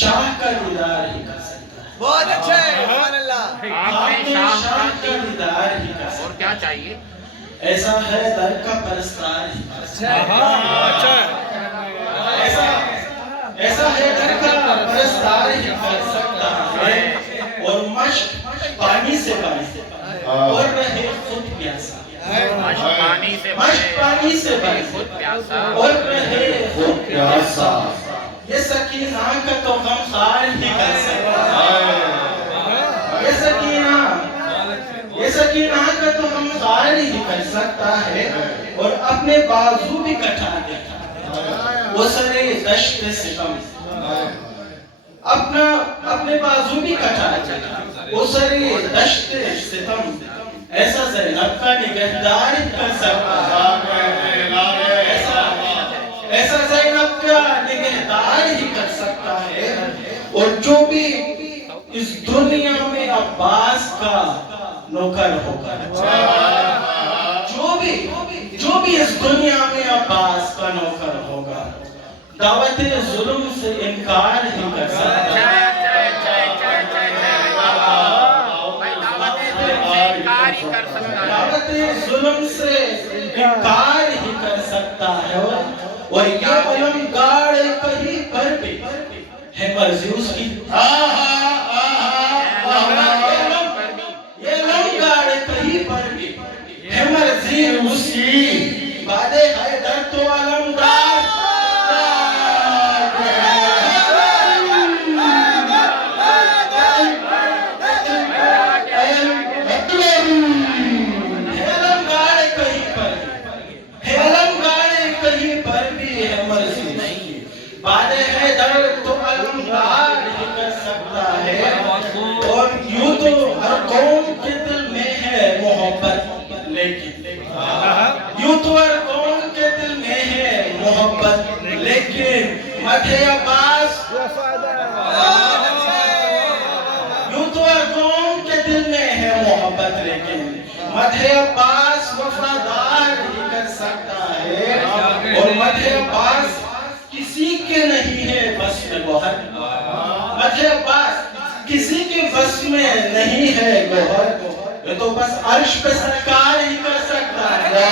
شاہ کا دیدار ہی کر سکتا ہے. بہت اچھا ہے، سبحان اللہ. آپ نے شاہ کا دیدار ہی کر سکتا ہے. اور کیا چاہیے؟ ایسا ہے در کا پرستار ہی کر سکتا ہے. ایسا ہے در کا پرستار ہی کر سکتا ہے. اور مشق پانی سے بنے اور رہے خود پیاسا. مشق پانی سے مشق پانی سے بنے خود پیاسا اور رہے خود پیاسا. یہ سکینہ کا تو غمخوار ہی کر سکتا ہے. یہ سکینہ کا تو غمخوار ہی کر سکتا ہے. اور اپنے بازو بھی کٹا دیتا وہ سرے دشت ستم. اپنے بازو بھی کٹا دیتا وہ سرے دشت ستم. ایسا زینب کا نگہدار کر سکتا ہے. ایسا زینب کا نگہدار ہی کر سکتا ہے. اور جو بھی اس دنیا میں عباس کا نوکر ہوگا, جو بھی اس دنیا میں عباس کا نوکر ہوگا, دعوت ظلم سے انکار ہی کر سکتا ہے. دعوت ظلم سے انکار ہی کر سکتا ہے. اور یہ علمگار کہیں پر بھی ہے مرضی اس کی. یہ علمگار کہیں پر بھی ہے مرضی اس کی. باد حیدر تو علمگار باد حیدر تو علمدار ہی کر سکتا ہے. اور یوں تو ہر قوم کے دل میں ہے محبت, لیکن یوں تو ہر قوم کے دل میں ہے محبت, لیکن مدح عباس, یوں تو ہر قوم کے دل میں ہے محبت, لیکن مدح عباس وفادار ہی کر سکتا ہے. اور مدح عباس کسی کے نہیں ہے بس میں گوہر. مدح عباس کسی کے بس میں نہیں ہے گوہر. یہ تو بس عرش پہ سرکار ہی کر سکتا ہے.